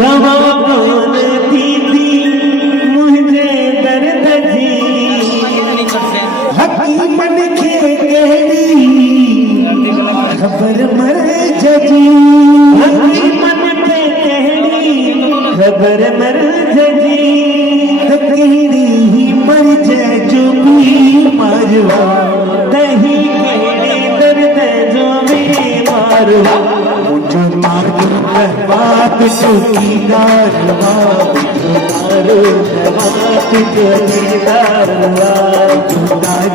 दवा कौन दीदी मुझे दर्द जी हकीमन खे कहड़ी खबर मर जजी हकीमन खे कहड़ी खबर मर जजी तो कहड़ी ही मर जो भी मारवा दही कहड़ी दर्द जो भी मारवा मुझे मारो बात चौकीदार बात चौकीदार बात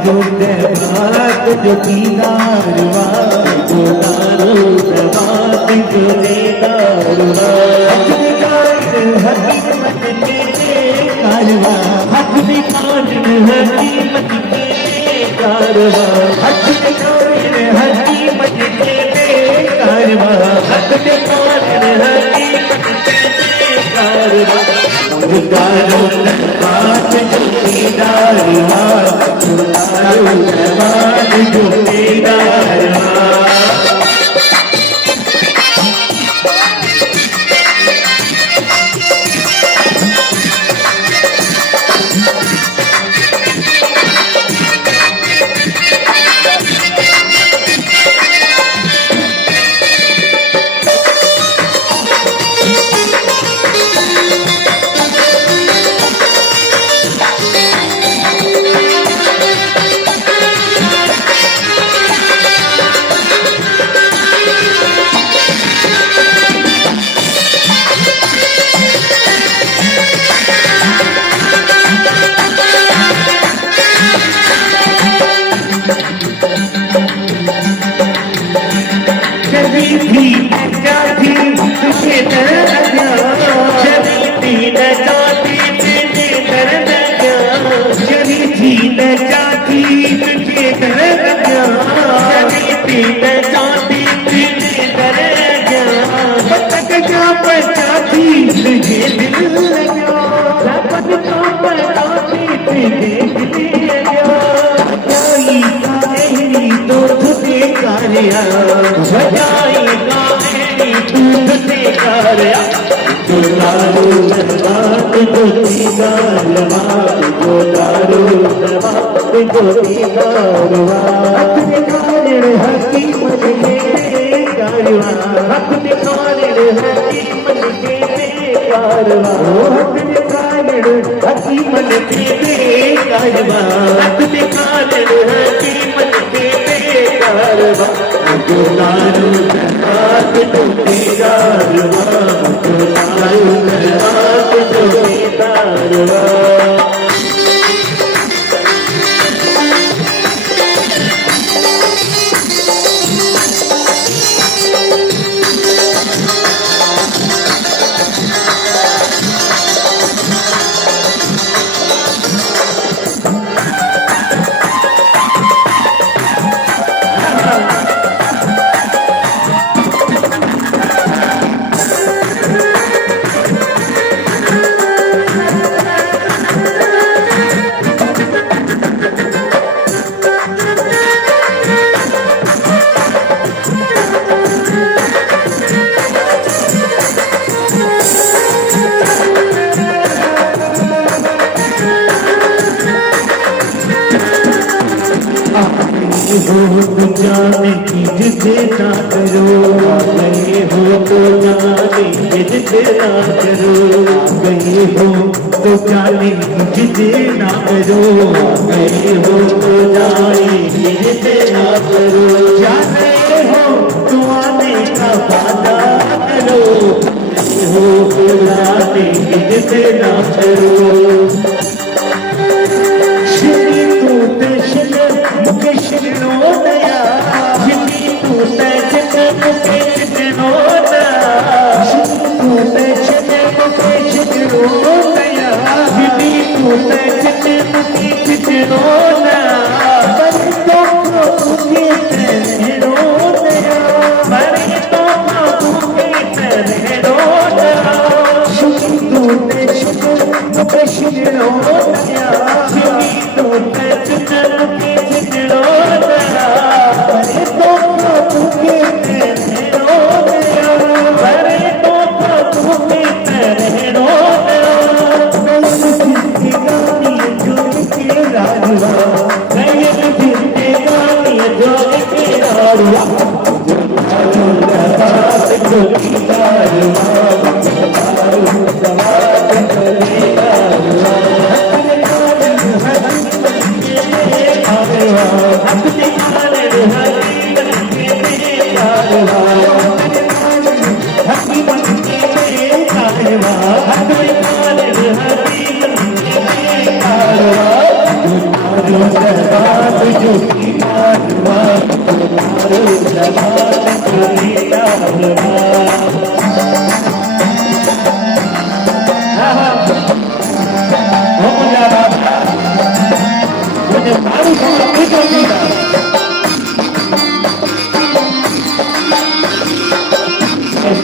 चौकीदार बात चौकीदार हकीमत के कारवा हक निकाल हकीमत के कारवा हक निकाल हकीमत के कारवा हक निकाल हकीमत के कारवा मुर्दारो बात चौकीदार बात चौकीदार जाने की जिसे ना करो गए हो तो जाने की जिसे ना करो गए हो तो जाने की जिसे ना करो गए हो तो जाने की जिसे ना करो जाने हो तो आने का वादा करो हो तो जाने की जिसे ना करो No,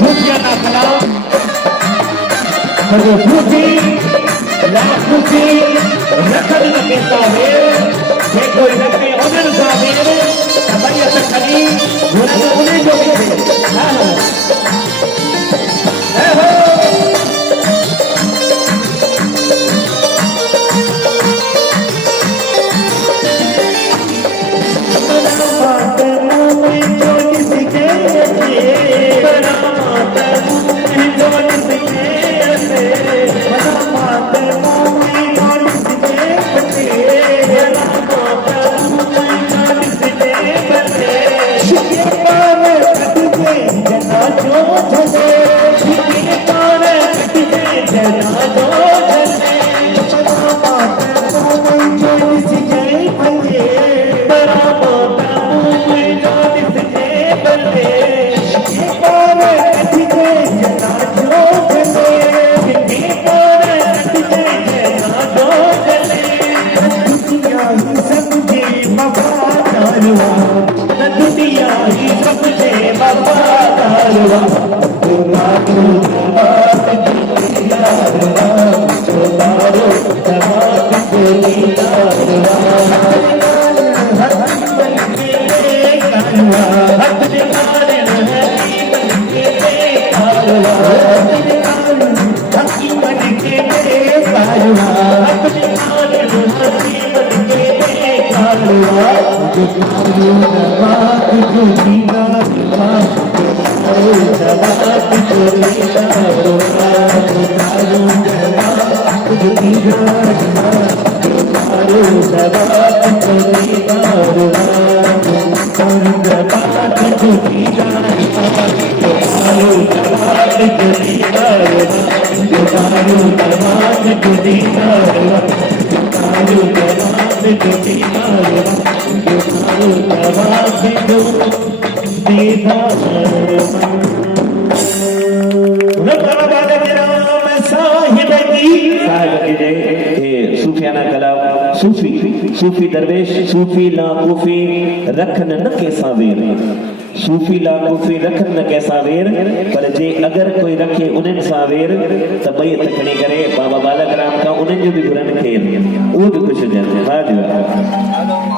सूफियाना कलाम मगर सूफी लाख सूफी रखन के सावेर जे कोई रखे उन्हनि सावेर तबैयत खली उन्हें जो लिखे हां हो सूफी दरवेश सूफी लाकूफी रखन न कैसा वेर सूफी लाकूफी रखन न कैसा वेर पर जे अगर कोई रखे उन्हनि सां वेर त ॿई तकड़ी करे बाबा बालक राम का उन्हनि जो भी घुरनि खे उहो भी कुछ ॾियनि।